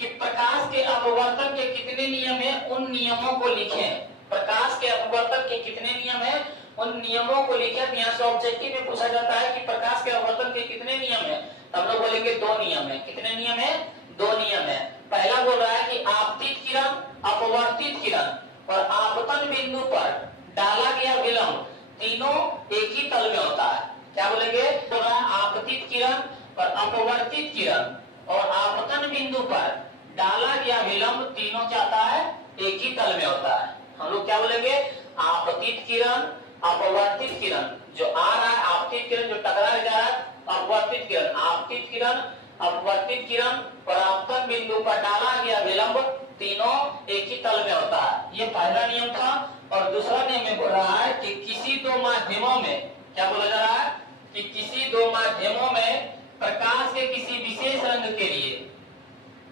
कि प्रकाश के अपवर्तन के कितने नियम है, उन नियमों को लिखें। प्रकाश के अपवर्तन के कितने नियम है, उन नियमों को लिखें। यहाँ से ऑब्जेक्टिव में पूछा जाता है कि प्रकाश के अपवर्तन के कितने नियम है, हम लोग बोलेंगे दो नियम है। कितने नियम है, दो नियम है। पहला बोल रहा है कि आपतित किरण, अपवर्तित किरण और आपतन बिंदु पर डाला गया विलंब तीनों एक ही तल में होता है। क्या बोलेंगे, बोल रहा है आपतित किरण और अपवर्तित किरण और आपतन बिंदु पर डाला गया विलंब तीनों क्या होता है, एक ही तल में होता है। हम लोग क्या बोलेंगे, आपतित किरण, अपवर्तित किरण। जो आ रहा है आपतित किरण, जो टकरा जा रहा है अपवर्तित किरण। आपतित किरण, अपवर्तित किरण और आपतन बिंदु पर डाला गया विलंब तीनों एक ही तल में होता है। ये पहला नियम था। और दूसरा नियम में बोल रहा है कि किसी दो माध्यमों में, क्या बोला जा रहा है कि किसी दो माध्यमों में प्रकाश के किसी विशेष रंग के लिए,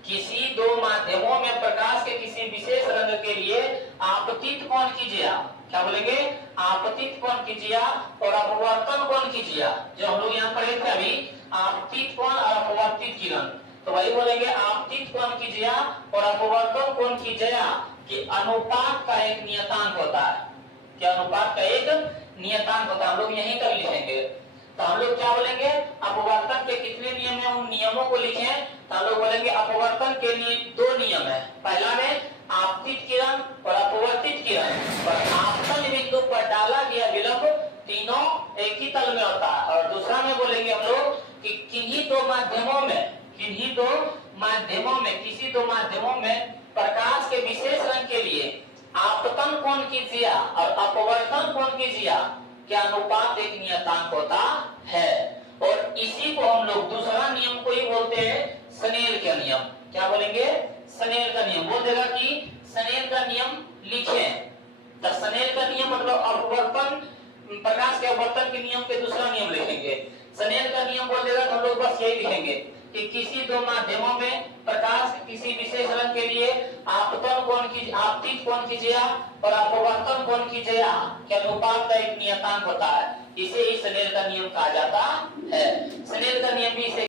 किसी दो माध्यमों में प्रकाश के किसी विशेष रंग के लिए आपतित कोण कीजिए। क्या बोलेंगे, आपतित कोण कीजिए और अपवर्तन कोण कीजिए। जो हम लोग यहाँ पढ़े थे अभी, आपतित कोण और अपवर्तित किरण, तो वही बोलेंगे आपतित कोण कीजिए और अपवर्तन कोण कीजिए कि अनुपात का एक नियतांक होता है। क्या अनुपात का एक नियतांक होता है, हम लोग यहीं तक लिखेंगे। तो हम लोग क्या बोलेंगे, अपवर्तन के कितने नियम है, उन नियमों को लिखें। तो हम लोग बोलेंगे अपवर्तन के लिए दो नियम है। पहला में आपतित किरण और अपवर्तित किरण और आपतन बिंदु पर डाला गया विलंब तीनों एक ही तल में होता है। और दूसरा में बोलेंगे हम लोग कि किन्हीं दो माध्यमों में, किन्हीं दो माध्यमों में, किसी दो माध्यमों में प्रकाश के विशेष रंग के लिए आपतन कोण कीजिए और अपवर्तन कोण कीजिए क्या अनुपात एक नियतांक होता है। और इसी को हम लोग दूसरा नियम को ही बोलते हैं स्नेल का नियम। क्या बोलेंगे, स्नेल का नियम। बोल देगा कि स्नेल का नियम लिखें। तो स्नेल का नियम मतलब अपवर्तन, प्रकाश के अपवर्तन के नियम के दूसरा नियम लिखेंगे। स्नेल का नियम बोल देगा तो हम लोग बस यही लिखेंगे कि किसी दो माध्यमों में प्रकाश किसी विशेष रंग के लिए आपतन कोण कीजिए, आपतित कोण कीजिए और अपवर्तन कोण कीजिए के अनुपात का एक नियतांक होता है। इसे ही स्नेल का नियम कहा जाता है। स्नेल का नियम भी इसे